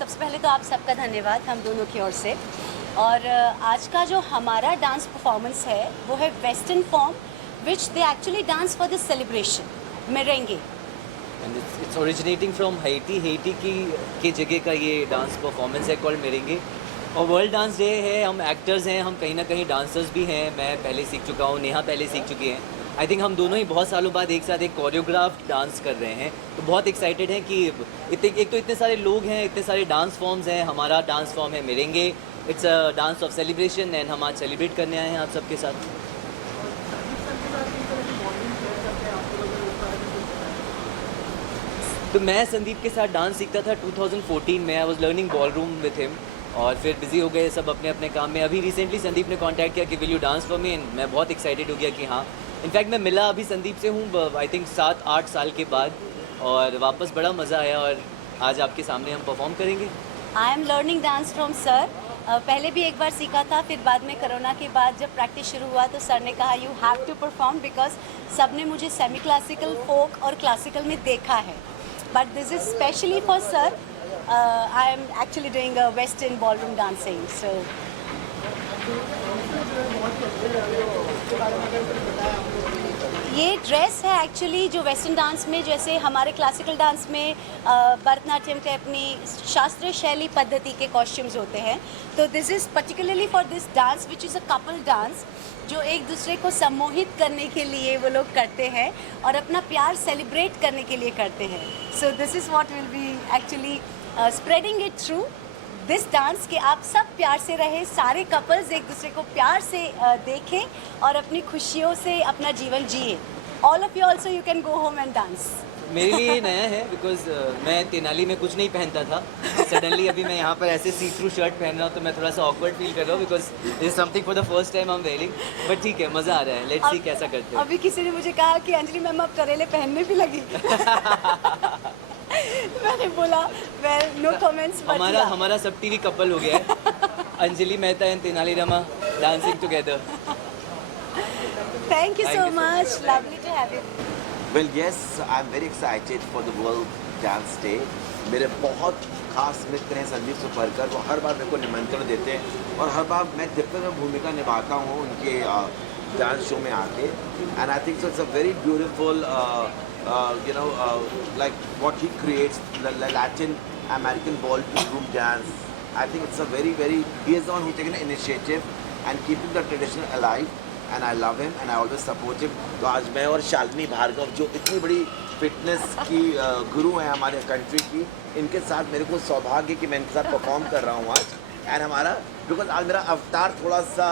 सबसे पहले तो आप सबका धन्यवाद हम दोनों की ओर से। और आज का जो हमारा डांस परफॉर्मेंस है वो है western form which they actually dance for the celebration, merengue. And it's originating from Haiti. Haiti की जगह का ये डांस परफॉर्मेंस है कॉल्ड मेरेंगे। और वर्ल्ड डांस डे है, हम एक्टर्स हैं, हम कहीं ना कहीं डांसर्स भी हैं। मैं पहले सीख चुका हूँ, नेहा पहले सीख चुकी हैं। आई थिंक हम दोनों ही बहुत सालों बाद एक साथ एक कोरियोग्राफ डांस कर रहे हैं, तो बहुत एक्साइटेड हैं कि एक तो इतने सारे लोग हैं, इतने सारे डांस फॉर्म्स हैं। हमारा डांस फॉर्म है merengue, it's a dance of celebration and हम आज सेलिब्रेट करने आए हैं आप सबके साथ। तो मैं संदीप के साथ डांस सीखता था 2014 में। I was learning ball room with him और फिर बिजी हो गए सब अपने अपने काम में। अभी रिसेंटली संदीप ने कांटेक्ट किया कि will you dance for me, and मैं बहुत एक्साइटेड हो गया कि हाँ। इनफैक्ट मैं मिला अभी संदीप से हूँ आई थिंक 7-8 साल के बाद, और वापस बड़ा मज़ा आया और आज आपके सामने हम परफॉर्म करेंगे। I am learning dance from sir. पहले भी एक बार सीखा था, फिर बाद में कोरोना के बाद जब प्रैक्टिस शुरू हुआ तो सर ने कहा you have to perform, because सब ने मुझे सेमी क्लासिकल, फोक और क्लासिकल में देखा है, but this is specially for sir. I am actually doing a western ballroom dancing. So ये ड्रेस है एक्चुअली जो वेस्टर्न डांस में, जैसे हमारे क्लासिकल डांस में भरतनाट्यम के अपनी शास्त्रीय शैली पद्धति के कॉस्ट्यूम्स होते हैं, तो this is particularly for this dance which is a couple dance, जो एक दूसरे को सम्मोहित करने के लिए वो लोग करते हैं और अपना प्यार सेलिब्रेट करने के लिए करते हैं। So this is what will be actually spreading it through this dance, कि आप सब प्यार से रहें, सारे कपल्स एक दूसरे को प्यार से देखें और अपनी खुशियों से अपना जीवन जिए। All of you also you can go home and dance. मेरे लिए ये नया है बिकॉज मैं तेनाली में कुछ नहीं पहनता था। सडनली अभी मैं यहाँ पर ऐसे सी थ्रू शर्ट पहन रहा हूँ तो मैं थोड़ा सा ऑकवर्ड फील कर रहा हूँ because this is something for the first time I am wearing, but ठीक है, मज़ा आ रहा है। लेट्स सी कैसा करते हैं। अभी किसी ने मुझे कहा कि अंजलि मैम आप करेले पहनने भी लगी। मैंने बोला वेल नो कमेंट्स। हमारा सब टीवी कपल हो गया है। Anjali Mehta and Tenali Rama dancing together. Thank you so much, lovely to have you. Well, yes, I'm very excited for the World Dance Day. मेरे बहुत खास मित्र हैं संदीप सुपरकर, वो हर बार मेरे को निमंत्रण देते हैं और हर बार मैं दिव्य भूमिका निभाता हूँ उनके डांस शो में आके। And I think so it's a very beautiful like what he creates, the Latin American ballroom dance. I think it's a very he is the one who's taken an initiative and keeping the tradition alive. And I love him and I always support him. तो आज मैं और शालिनी भार्गव जो इतनी बड़ी fitness की गुरु हैं हमारे कंट्री की, इनके साथ मेरे को सौभाग्य कि मैं इनके साथ परफॉर्म कर रहा हूँ आज। एंड हमारा बिकॉज आज मेरा अवतार थोड़ा सा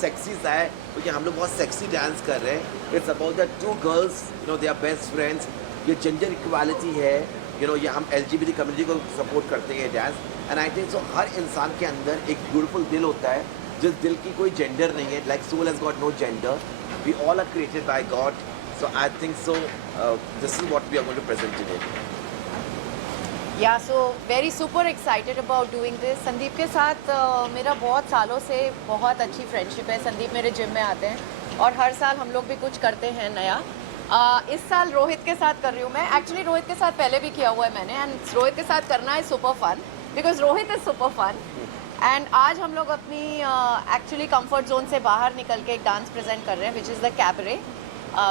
सेक्सी सा है क्योंकि हम लोग बहुत सेक्सी डांस कर रहे हैं। It's about the two girls, you know, they are best friends. ये जेंडर इक्वालिटी है, यू नो, ये हम LGBT कम्युनिटी को सपोर्ट करते हैं ये dance. And I think so हर इंसान के अंदर एक ब्यूटीफुल दिल होता है जिस दिल की कोई जेंडर नहीं है। Like soul has got no gender, we all are created by God. So I think so this is what we are going to present today. Yeah so very super excited about doing this. Sandeep के साथ मेरा बहुत सालों से बहुत अच्छी friendship है। संदीप मेरे जिम में आते हैं और हर साल हम लोग भी कुछ करते हैं नया। इस साल रोहित के साथ कर रही हूँ मैं। एक्चुअली रोहित के साथ पहले भी किया हुआ है मैंने, एंड रोहित के साथ करना है super fun because Rohit is super fun. And आज हम लोग अपनी एक्चुअली कंफर्ट जोन से बाहर निकल के एक डांस प्रेजेंट कर रहे हैं which is the cabaret.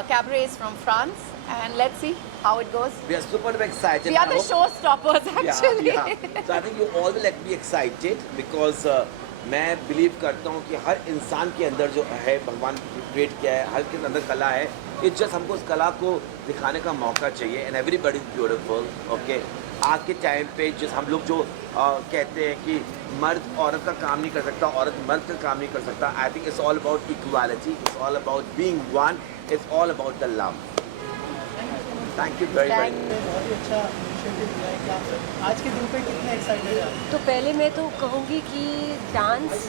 Cabaret is from France and let's see how it goes. We are super excited. We are the showstoppers actually. Yeah. So I think you all will be excited because मैं believe करता हूँ कि हर इंसान के अंदर जो है भगवान क्रिएट किया है, हर के अंदर कला है। इट्स जस्ट हमको उस कला को दिखाने का मौका चाहिए। And everybody is beautiful. Okay, आज के टाइम पे जिस हम लोग जो कहते हैं कि मर्द औरत का काम नहीं कर सकता, औरत मर्द का काम नहीं कर सकता। I think it's all about equality, it's all about being one, it's all about the love. Thank you very much. बहुत ही अच्छा इनिशिएटिव लिया है कि आप आज के दिन पे कितने एक्साइटेड हैं? तो पहले मैं तो कहूँगी कि डांस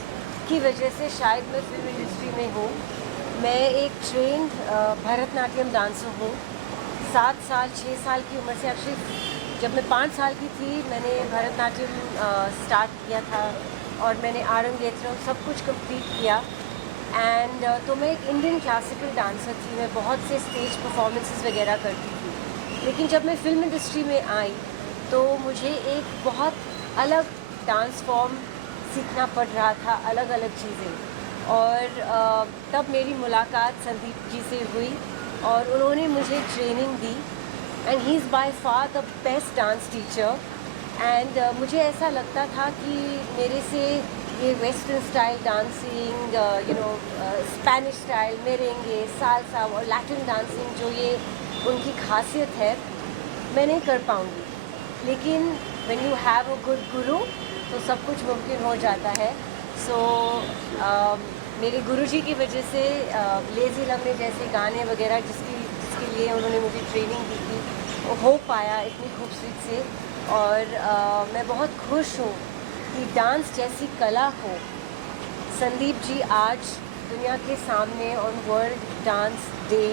की वजह से शायद मैं फिल्म इंडस्ट्री में हूँ। मैं एक ट्रेंड भरतनाट्यम डांसर हूँ। 7 साल 6 साल की उम्र से, एक्चुअली जब मैं 5 साल की थी मैंने भरतनाट्यम स्टार्ट किया था और मैंने आरंगेत्रम सब कुछ कंप्लीट किया। एंड तो मैं एक इंडियन क्लासिकल डांसर थी। मैं बहुत से स्टेज परफॉर्मेंसेस वगैरह करती थी, लेकिन जब मैं फिल्म इंडस्ट्री में आई तो मुझे एक बहुत अलग डांस फॉर्म सीखना पड़ रहा था, अलग अलग चीज़ें। और तब मेरी मुलाकात संदीप जी से हुई और उन्होंने मुझे ट्रेनिंग दी and he is by far the best dance teacher. And मुझे ऐसा लगता था कि मेरे से ये western style dancing, Spanish style, merengue, salsa और लैटिन डांसिंग जो ये उनकी खासियत है, मैं नहीं कर पाऊँगी। लेकिन when you have a good गुरु तो सब कुछ मुमकिन हो जाता है। सो मेरे गुरुजी की वजह से लेज़ी लम्हे जैसे गाने वगैरह जिसके लिए उन्होंने मुझे ट्रेनिंग दी थी, वो हो पाया इतनी खूबसूरती से। और मैं बहुत खुश हूँ कि डांस जैसी कला हो संदीप जी आज दुनिया के सामने ऑन वर्ल्ड डांस डे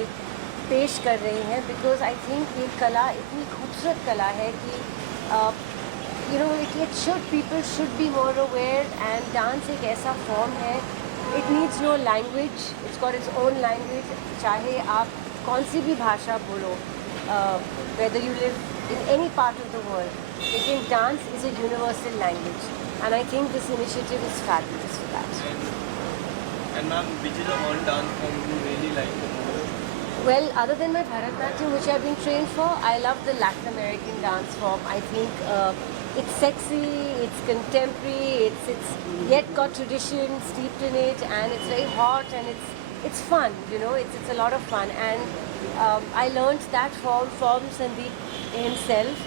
पेश कर रहे हैं। बिकॉज आई थिंक ये कला इतनी खूबसूरत कला है कि it should, people should be more aware, and dance एक ऐसा फॉर्म है, it needs no language, it's got its own language। चाहे आप कौन सी भी भाषा बोलो, whether you live in any part of the world, लेकिन dance is a universal language, and I think this initiative is fabulous for that। And ma'am, which is the one dance form you really like the most? Well, other than my Bharatanatyam, which I've been trained for, I love the Latin American dance form. I think it's sexy, it's contemporary, it's yet got tradition steeped in it, and it's very hot and it's fun. It's a lot of fun. And I learned that form from Sandeep himself,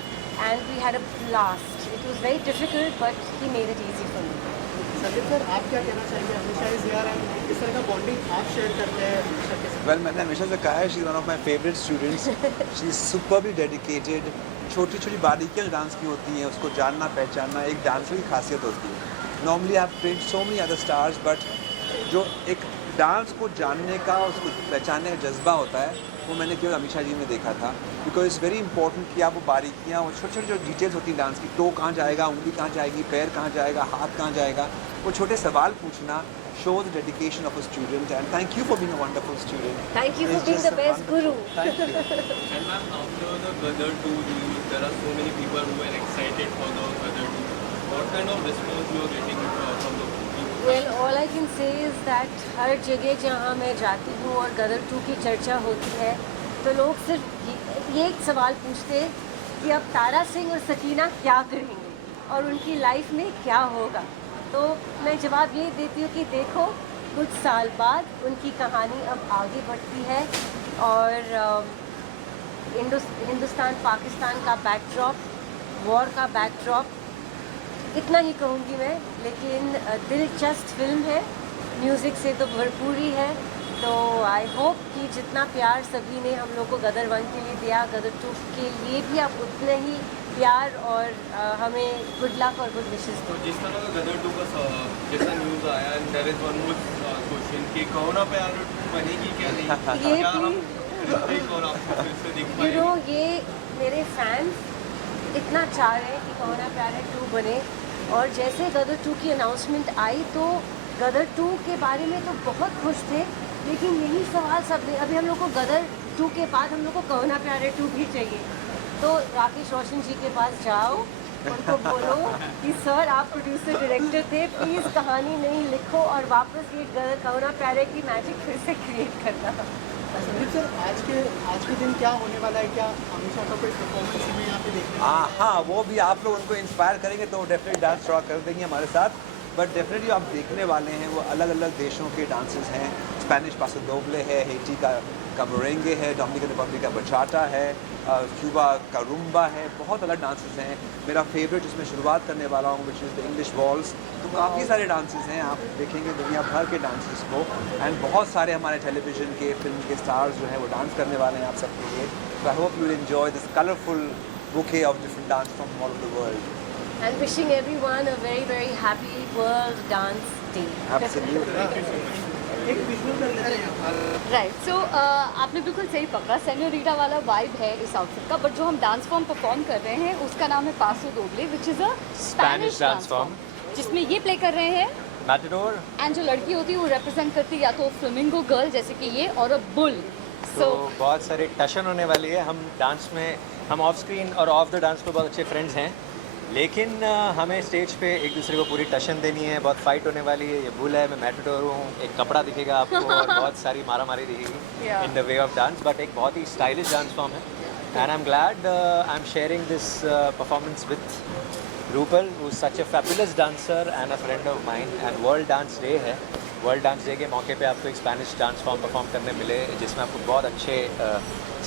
and we had a blast. It was very difficult, but he made it easy for me. Sandeep sir, आप क्या कहना चाहेंगे? हमेशा इस यार किस तरह का बॉन्डिंग आप शेयर करते हैं हमेशा के साथ? वेल, मैंने हमेशा से कहा है, she is one of my favourite students. She is superbly dedicated. छोटी छोटी बारीकियाँ जो डांस की होती हैं उसको जानना पहचानना एक डांसर की खासियत होती है। नॉर्मली आप train so many other stars, but जो एक डांस को जानने का, उसको पहचानने का जज्बा होता है, वो मैंने केवल अमीषा जी में देखा था। बिकॉज इट्स वेरी इंपॉर्टेंट कि आप वो बारीकियाँ और छोटे छोटे जो डिटेल्स होती हैं डांस की, टो कहाँ जाएगा, उंगली कहाँ जाएगी, पैर कहाँ जाएगा, हाथ कहाँ जाएगा, वो छोटे सवाल पूछना shows the dedication of a student, and thank you for being a wonderful student. Thank you for It's being just the a best wonderful- guru. Thank you. And ma'am, after the Gadar 2 release, there are so many people who are excited for the Gadar 2. What kind of response you are getting from the people? Well, all I can say is that हर जगह जहाँ मैं जाती हूँ और गदर 2 की चर्चा होती है, तो लोग सिर्फ ये एक सवाल पूछते हैं कि अब तारा सिंह और सकीना क्या करेंगे और उनकी लाइफ में क्या होगा। तो मैं जवाब ये देती हूँ कि देखो, कुछ साल बाद उनकी कहानी अब आगे बढ़ती है और हिंदुस्तान पाकिस्तान का बैकड्रॉप, वॉर का बैकड्रॉप, इतना ही कहूँगी मैं। लेकिन दिलचस्प फिल्म है, म्यूज़िक से तो भरपूरी है। तो आई होप कि जितना प्यार सभी ने हम लोग को गदर 1 के लिए दिया, गदर 2 के लिए भी आप उतने ही प्यार और हमें गुड लक और गुड विशेस दो। जिस तरह का गदर 2 का जैसा न्यूज़ आया, and there is one more question कि कहो ना प्यार 2 बनेगी क्या नहीं? ये क्या हम भी ऋतिक और आपको फिर से देख पाएंगे? ये मेरे फैंस इतना चाह रहे हैं कि कहो ना प्यार है 2 बने। और जैसे गदर 2 की अनाउंसमेंट आई तो गदर 2 के बारे में तो बहुत खुश थे, लेकिन यही सवाल सब ने, अभी हम लोग को गदर 2 के बाद हम लोग को कहो ना प्यार है 2 भी चाहिए। तो राकेश रोशन जी के पास जाओ, उनको बोलो कि सर आप प्रोड्यूसर डायरेक्टर थे, प्लीज़ कहानी नहीं लिखो और वापस ये कहो ना प्यार है की मैजिक फिर से क्रिएट करना। संदीप सर, आज के दिन क्या होने वाला है? क्या हमेशा का कोई परफॉर्मेंस हमें यहाँ पे देखने को हाँ, वो भी आप लोग उनको इंस्पायर करेंगे तो डेफिनेटली डांस थोड़ा कर देंगे हमारे साथ। बट डेफिनेटली आप देखने वाले हैं वो अलग अलग देशों के डांसेस हैं। स्पेनिश पासो दोबले है, हेटी का मोरेंगे है, डोमिनिकन रिपब्लिक का बचाटा है, क्यूबा का रुम्बा है, बहुत अलग डांसेस हैं। मेरा फेवरेट जिसमें शुरुआत करने वाला हूँ which is the English walls. तो काफ़ी सारे डांसेस हैं, आप देखेंगे दुनिया भर के डांसेस को, एंड बहुत सारे हमारे टेलीविज़न के, फिल्म के स्टार्स जो हैं वो डांस करने वाले हैं आप सबके लिए। So I hope you will enjoy this colourful bouquet of different dance from all over the world. And wishing everyone a very very happy World Dance Day. Absolutely. एक विजुअल कर लेते हैं। राइट सो आपने बिल्कुल सही पकड़ा, senorita वाला vibe है इस आउटफिट का। बट जो हम डांस फॉर्म परफॉर्म कर रहे हैं उसका नाम है paso doble, which is a Spanish dance form, जिसमें ये प्ले कर रहे हैं मैटाडोर। एंड जो लड़की होती है वो रिप्रेजेंट करती है या तो फ्लेमिंगो गर्ल जैसे कि ये, और अ बुल। तो बहुत सारे टशन होने वाली है। हम डांस में, हम ऑफ स्क्रीन और ऑफ द डांस पे बहुत अच्छे फ्रेंड्स हैं। लेकिन हमें स्टेज पे एक दूसरे को पूरी टशन देनी है, बहुत फाइट होने वाली है। ये भूल है, मैं मैटाडोर हूँ, एक कपड़ा दिखेगा आपको और बहुत सारी मारा मारी दिखेगी in the way of dance, but एक बहुत ही स्टाइलिश डांस फॉर्म है। And I am glad I am sharing this performance with Rupal, who is such a fabulous dancer and a friend of mine. And world dance day है, world dance day के मौके पे आपको एक Spanish dance form perform करने मिले, जिसमें आपको बहुत अच्छे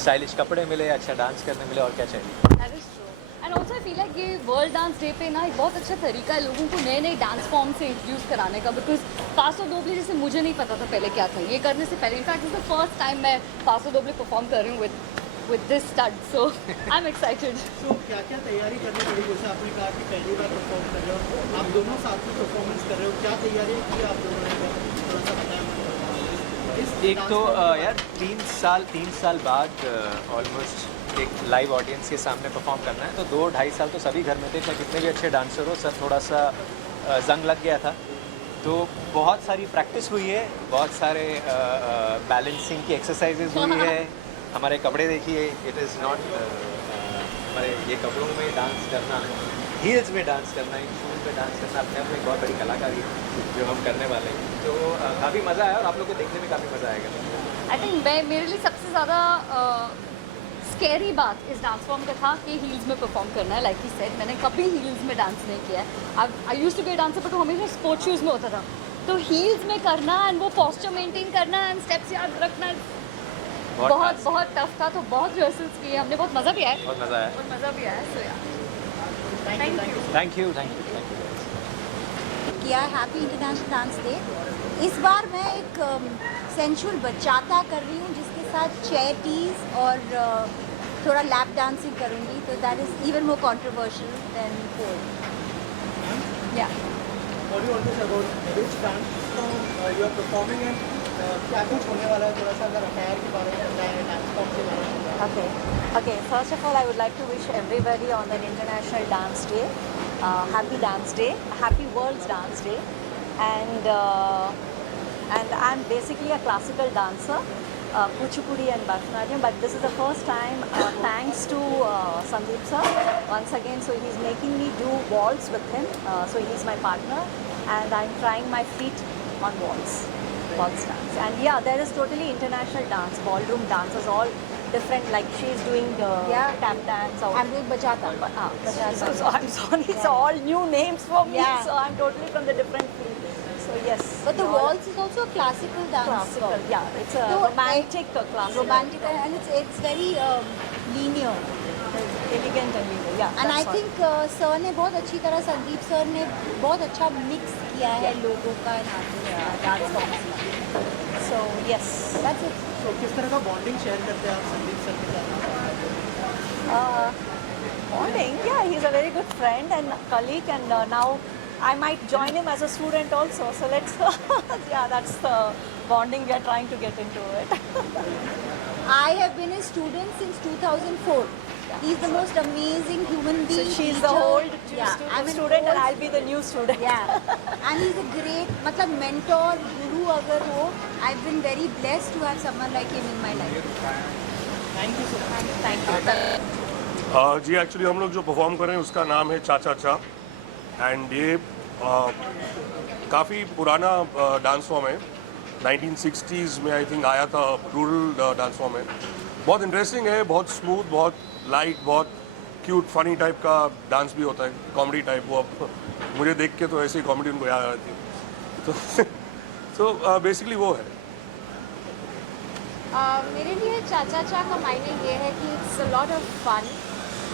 स्टाइलिश कपड़े मिले, अच्छा डांस करने मिले, और क्या चाहिए। That is true. And also I feel like ये वर्ल्ड डांस डे पे ना एक बहुत अच्छा तरीका है लोगों को नए नए डांस फॉर्म से इंट्रोड्यूस कराने का, बिकॉज पासो दोबले जैसे मुझे नहीं पता था पहले क्या था। ये करने से पहले in fact is the first time मैं पासो दोबले परफॉर्म कर रही हूँ with this stud, so I'm excited. तो क्या क्या तैयारी करनी पड़ी? जैसे आपने कहा कि पहली बार परफॉर्म कर रहे हो, आप दोनों साथ में परफॉर्मेंस कर रहे हो, क्या तैयारी की आप दोनों ने? थोड़ा सा बताएं। एक तो यार 3 साल बाद ऑलमोस्ट एक लाइव ऑडियंस के सामने परफॉर्म करना है, तो 2-2.5 साल तो सभी घर में थे, चाहे कितने भी अच्छे डांसर हो, सब थोड़ा सा जंग लग गया था। तो बहुत सारी प्रैक्टिस हुई है, बहुत सारे बैलेंसिंग की एक्सरसाइजेज हुई है। हमारे कपड़े देखिए, इट इज़ नॉट हमारे ये कपड़ों में डांस करना, हील्स में डांस करना, इन शूज़ में डांस करना अपने आप में एक बहुत बड़ी कलाकारी है जो हम करने वाले हैं। तो काफ़ी मज़ा आया और आप लोग को देखने में काफ़ी मज़ा आएगा। आई थिंक मेरे लिए सबसे ज़्यादा स्कैरी बात इस डांस फॉर्म का था कि हील्स में परफॉर्म करना है। लाइक ही सेड, मैंने कभी हील्स में डांस नहीं किया है। I used to be a dancer, but वो हमेशा स्पोर्ट्स शूज़ में होता था। तो हील्स में करना एंड वो पोस्चर मेंटेन करना एंड स्टेप्स याद रखना बहुत टफ था। तो बहुत रिहर्सल्स किए हमने, बहुत मज़ा भी आया, बहुत मज़ा आया, बहुत मज़ा भी आया। सो या थैंक यू किया हैप्पी इंटरनेशनल डांस डे। इस बार मैं एक सेंशुअल बचाता कर रही हूँ, जिसके साथ चेयर टीज और थोड़ा लैप डांसिंग करूँगी, तो that is even more controversial than pole. Yeah What do you want to say about which dance form you are performing and क्या कुछ होने वाला है? थोड़ा सा अगर अटायर के बारे में बताएं, डांस फॉर्म के बारे में बताएं। Okay, first of all, I would like to wish everybody on the International Dance Day, happy Dance Day, happy World's Dance Day, and I'm basically a classical dancer, Kuchipudi and Bharatanatyam, but this is the first time, thanks to Sandeep sir, once again, so he's making me do waltz with him, so he's my partner, and I'm trying my feet on waltz dance, and yeah, there is totally international dance, ballroom dances, all different, like she's doing tap dance, or I'm doing bachata. Bachata. So I'm sorry, it's all new names for me, so I'm totally from the different field. So yes. But the waltz is also a classical dance. Classical, form. yeah, it's a So, romantic classical. Romantic, and it's very linear. Elegant and linear, yeah. And I that's all. think sir ने बहुत अच्छी तरह, Sandeep sir ने बहुत अच्छा mix किया है लोगों का डांस फॉर्म्स का। So yes. That's it. तो किस तरह का बॉन्डिंग शेयर करते हैं आप संदीप सर के साथ? Bonding, yeah, he's a very good friend and colleague, and now I might join him as a student also. So let's, yeah, that's the bonding we are trying to get into it. I have been a student since 2004. He's the most amazing human So being. she's the teacher. old I'm an student, and old- I'll be the new student. Yeah, and he's a great, मतलब mentor, guru अगर हो. I've been very blessed to have someone like him in my life. Thank you so much. Thank you. जी actually हम लोग जो perform कर रहे हैं उसका नाम है चा चा चा, एंड ये काफ़ी पुराना डांस फॉर्म है, 1960s में आई थिंक आया था, रूरल डांस फॉर्म है। बहुत इंटरेस्टिंग है, बहुत स्मूथ, बहुत लाइट, बहुत क्यूट फनी टाइप का डांस भी होता है, कॉमेडी टाइप। वो अब मुझे देख के तो ऐसे ही कॉमेडी उनको याद आ रही थी, तो बेसिकली वो है। मेरे लिए चाचा चा का मायने ये है कि it's a lot of fun,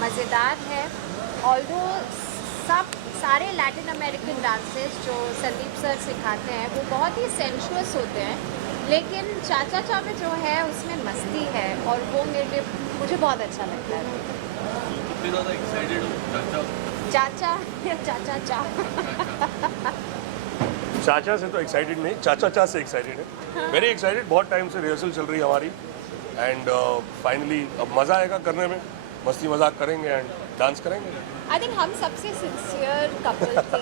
मज़ेदार है। ऑल्दो सारे लैटिन अमेरिकन डांसेस जो संदीप सर सिखाते हैं वो बहुत ही सेंशुअस होते हैं, लेकिन चाचा चा में जो है उसमें मस्ती है, और वो मुझे बहुत अच्छा लगता है। कितने ज़्यादा एक्साइटेड हो चाचा चाचा चा चाचा से तो एक्साइटेड नहीं, चाचा चा से एक्साइटेड है, वेरी एक्साइटेड। बहुत टाइम से रिहर्सल चल रही है हमारी, एंड फाइनली अब मज़ा आएगा करने में, मस्ती मजाक करेंगे एंड डांस करेंगे। आई थिंक हम सबसे सिंसियर कपल थे।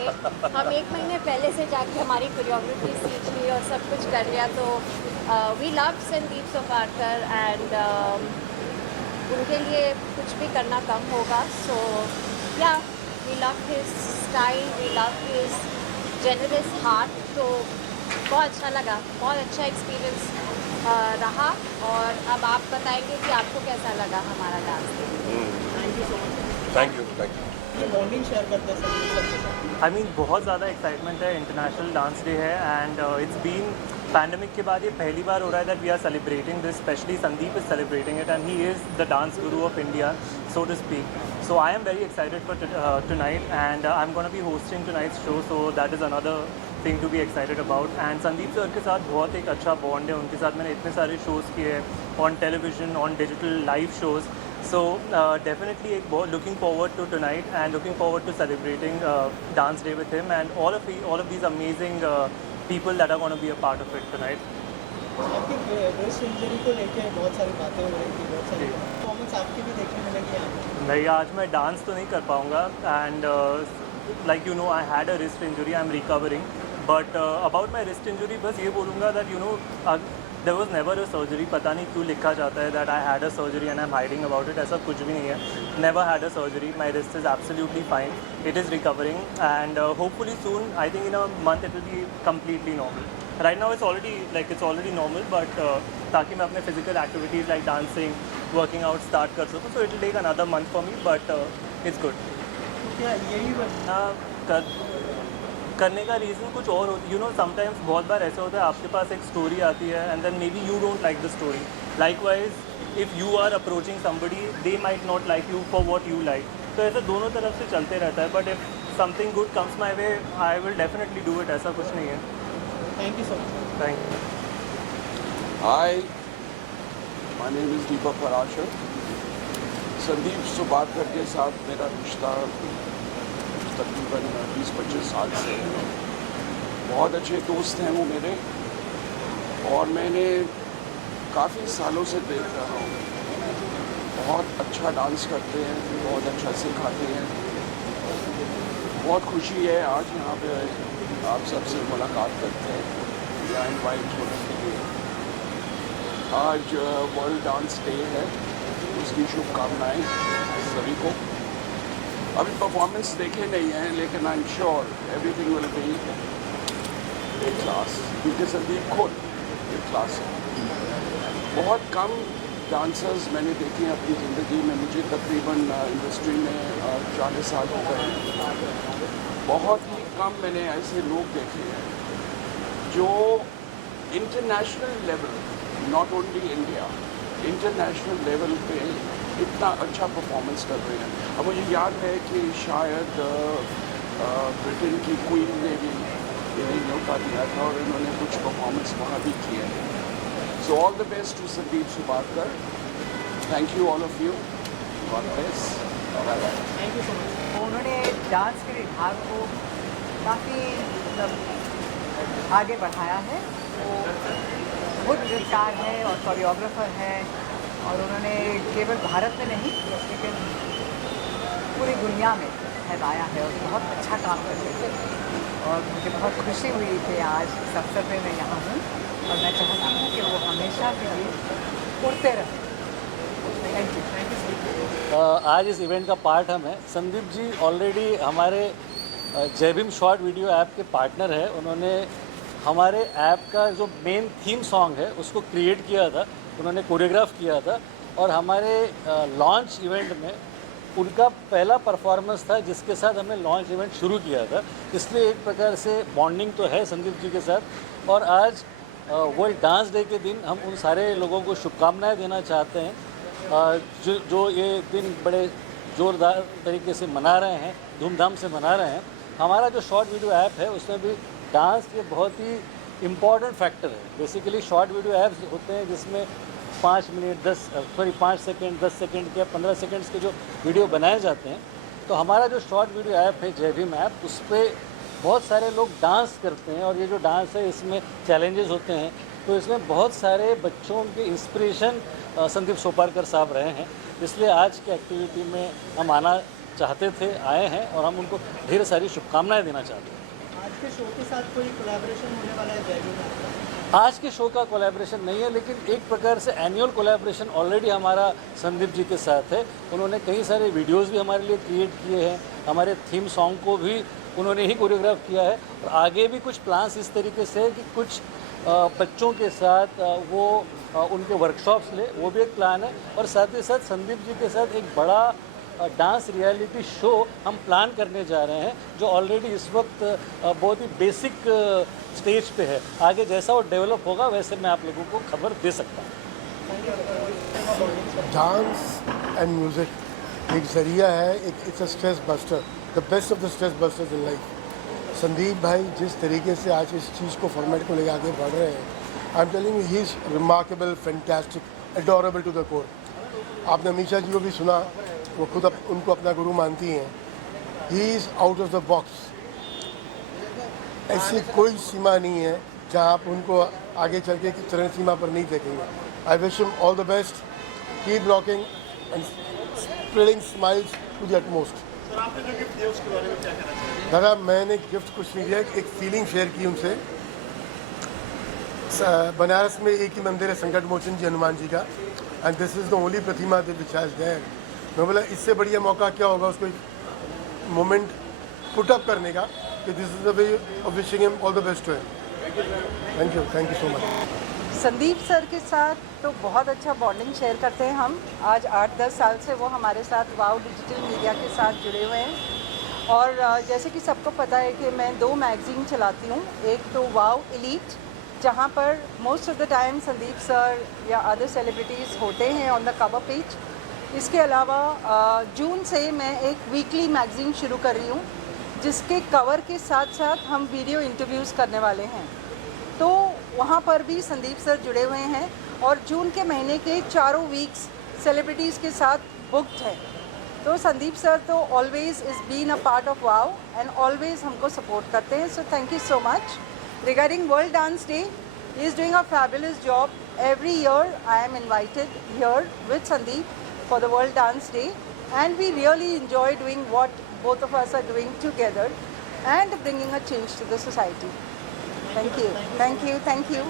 हम 1 महीने पहले से जाके हमारी कोरियोग्राफी सीख ली और सब कुछ कर लिया, तो we love Sandeep Soparkar, and उनके लिए कुछ भी करना कम होगा। So yeah we love his style, we love his generous heart. तो बहुत अच्छा लगा, बहुत अच्छा एक्सपीरियंस रहा. और अब आप बताएंगे कि आपको कैसा लगा हमारा dance. Thank you so much. Thank you. ये बॉन्डिंग शेयर करते हैं सबके साथ. आई मीन बहुत ज़्यादा एक्साइटमेंट है. इंटरनेशनल डांस डे है एंड इट्स बीन पैंडमिक के बाद ये पहली बार हो रहा है that we are celebrating this. Specially Sandeep is celebrating it and he is the dance guru of India, so to speak. So I am very excited for tonight, and I'm going to be hosting tonight's show, so that is another thing to be excited about. And Sandeep sir के साथ बहुत एक अच्छा bond है. उनके साथ मैंने इतने सारे शोज़ किए हैं on television, on digital live shows. So definitely looking forward to tonight and looking forward to celebrating Dance Day with him and all of these amazing people that are going to be a part of it tonight. आपकी breast injury को लेके बहुत सारी बातें हो रही थी, बहुत सारी परफॉर्मेंस आपकी भी देखने मिलेगी यहाँ पे. नहीं, आज मैं डांस तो नहीं कर पाऊँगा and like you know I had a wrist injury, I am recovering. But about my wrist injury बस ये बोलूँगा that you know there was never a surgery. पता नहीं क्यों लिखा जाता है that I had a surgery and I am hiding about it. ऐसा कुछ भी नहीं है. Never had a surgery. My wrist is absolutely fine. It is recovering and hopefully soon, I think in a month it will be completely normal. Right now it's already normal, but ताकि मैं अपने physical activities like dancing, working out start कर सकूँ. So it will take another month for me, but it's good. क्या यही करने का reason कुछ और होता है. यू नो समटाइम्स बहुत बार ऐसा होता है आपके पास एक स्टोरी आती है and then maybe you don't like the story. Likewise if you are approaching somebody they might not like you for what you like. तो ऐसा दोनों तरफ से चलते रहता है. But if something good comes my way I will definitely do it. ऐसा कुछ नहीं है. Thank you so much. Thank you. Hi, my name is Deepak Parashar. Sandeep Soparrkar के साथ मेरा रिश्ता तकरीबन 20-25 साल से है. बहुत अच्छे दोस्त हैं वो मेरे, और मैंने काफ़ी सालों से देख रहा हूँ. बहुत अच्छा डांस करते हैं, बहुत अच्छा सिखाते हैं. बहुत खुशी है आज यहाँ पे आप सबसे मुलाकात करते हैं या इनवाइट होने के लिए. आज वर्ल्ड डांस डे है, उसकी शुभकामनाएं सभी को. अभी परफॉर्मेंस देखे नहीं हैं, लेकिन I am sure everything will be A class, क्योंकि संदीप खुद एक क्लास है. बहुत कम डांसर्स मैंने देखे हैं अपनी ज़िंदगी में. मुझे तकरीबन इंडस्ट्री में 40 साल हो गए हैं. बहुत ही कम मैंने ऐसे लोग देखे हैं जो international level, not only India, international level पे इतना अच्छा परफॉर्मेंस कर रहे हैं. अब मुझे याद है कि शायद ब्रिटेन की क्वीन ने भी इन्हें न्योता दिया था और इन्होंने कुछ परफॉर्मेंस वहाँ भी किए हैं. So all the best to Sandeep Soparrkar. Thank you all of you. God bless. Bye bye. Thank you so much. उन्होंने डांस के विभाग को काफ़ी मतलब आगे बढ़ाया है. वो खुद नृत्यकार है और कोरियोग्राफर है, और उन्होंने केवल भारत में नहीं लेकिन पूरी दुनिया में फैलाया है और बहुत अच्छा काम करते थे. और मुझे बहुत खुशी हुई कि आज इस अवसर पे मैं यहाँ हूँ, और मैं चाहती हूँ कि वो हमेशा के लिए उड़ते रहें. Thank you. Thank you. आज इस इवेंट का पार्ट हम हैं. संदीप जी ऑलरेडी हमारे जय भीम शॉर्ट वीडियो ऐप के पार्टनर है. उन्होंने हमारे ऐप का जो मेन थीम सॉन्ग है उसको क्रिएट किया था, उन्होंने कोरियोग्राफ किया था, और हमारे लॉन्च इवेंट में उनका पहला परफॉर्मेंस था जिसके साथ हमने लॉन्च इवेंट शुरू किया था. इसलिए एक प्रकार से बॉन्डिंग तो है संदीप जी के साथ. और आज वर्ल्ड डांस डे के दिन हम उन सारे लोगों को शुभकामनाएं देना चाहते हैं जो ये दिन बड़े ज़ोरदार तरीके से मना रहे हैं, धूमधाम से मना रहे हैं. हमारा जो शॉर्ट वीडियो ऐप है उसमें भी डांस ये बहुत ही इम्पॉर्टेंट फैक्टर है. बेसिकली शॉर्ट वीडियो ऐप्स होते हैं जिसमें 5 सेकंड 10 सेकंड या 15 सेकंड्स के जो वीडियो बनाए जाते हैं. तो हमारा जो शॉर्ट वीडियो ऐप है जय भीम ऐप, उस पर बहुत सारे लोग डांस करते हैं, और ये जो डांस है इसमें चैलेंजेस होते हैं. तो इसमें बहुत सारे बच्चों के इंस्पिरेशन संदीप सोपारकर साहब रहे हैं. इसलिए आज की एक्टिविटी में हम आना चाहते थे, आए हैं, और हम उनको ढेर सारी शुभकामनाएं देना चाहते हैं. आज के शो के साथ कोई कोलैबोरेशन होने वाला है जय भीम ऐप का? आज के शो का कोलैबोरेशन नहीं है, लेकिन एक प्रकार से एनुअल कोलैबोरेशन ऑलरेडी हमारा संदीप जी के साथ है. उन्होंने कई सारे वीडियोस भी हमारे लिए क्रिएट किए हैं, हमारे थीम सॉन्ग को भी उन्होंने ही कोरियोग्राफ किया है। और आगे भी कुछ प्लान्स इस तरीके से है कि कुछ बच्चों के साथ वो उनके वर्कशॉप्स ले, वो भी एक प्लान है। और साथ ही साथ संदीप जी के साथ एक बड़ा डांस रियलिटी शो हम प्लान करने जा रहे हैं, जो ऑलरेडी इस वक्त बहुत ही बेसिक स्टेज पे है। आगे जैसा वो डेवलप होगा वैसे मैं आप लोगों को खबर दे सकता हूँ। डांस एंड म्यूज़िक एक ज़रिया है, एक it's a stress buster, the best of the stress busters in life. Sandeep भाई जिस तरीके से आज इस चीज़ को फॉर्मेट को लेकर आगे बढ़ रहे हैं, I am telling you he is remarkable, fantastic, adorable to the core. आपने अमीषा जी को भी सुना, वो खुद उनको अपना गुरु मानती हैं। He is out of the box. ऐसी कोई सीमा नहीं है जहाँ आप उनको आगे चल के चरण सीमा पर नहीं देखेंगे। I wish him all the best, keep rocking and spreading smiles to the utmost. Sir आपने जो गिफ्ट दिया उसके बारे में क्या कहना चाहिए? दादा मैंने गिफ्ट कुछ नहीं दिया, एक फीलिंग शेयर की उनसे। बनारस में एक ही मंदिर है संकट मोचन जी हनुमान जी का, and this is the only Pratima which has their. मैं बोला इससे बढ़िया मौका क्या होगा उसको मोमेंट पुट अप करने का, कि this is the way of wishing him all the best to him. Thank you so much. Sandeep sir के साथ तो बहुत अच्छा बॉन्डिंग शेयर करते हैं हम। आज 8-10 साल से वो हमारे साथ वाव डिजिटल मीडिया के साथ जुड़े हुए हैं। और जैसे कि सबको पता है कि मैं 2 मैगज़ीन चलाती हूँ, एक तो वाव एलीट, जहाँ पर most of the time Sandeep sir या अदर सेलिब्रिटीज़ होते हैं ऑन द कवर पेज। इसके अलावा जून से मैं एक वीकली मैगज़ीन शुरू कर रही हूँ, जिसके कवर के साथ साथ हम वीडियो इंटरव्यूज़ करने वाले हैं। तो वहाँ पर भी संदीप सर जुड़े हुए हैं और जून के महीने के 4 वीक्स सेलिब्रिटीज़ के साथ बुक्ड है। तो संदीप सर तो always is been a part of wow and always हमको सपोर्ट करते हैं। So thank you so much. Regarding world dance day, he is doing a fabulous job. Every year I am invited here with Sandeep for the World Dance Day, and we really enjoy doing what both of us are doing together and bringing a change to the society. Thank you. Thank you. Thank you.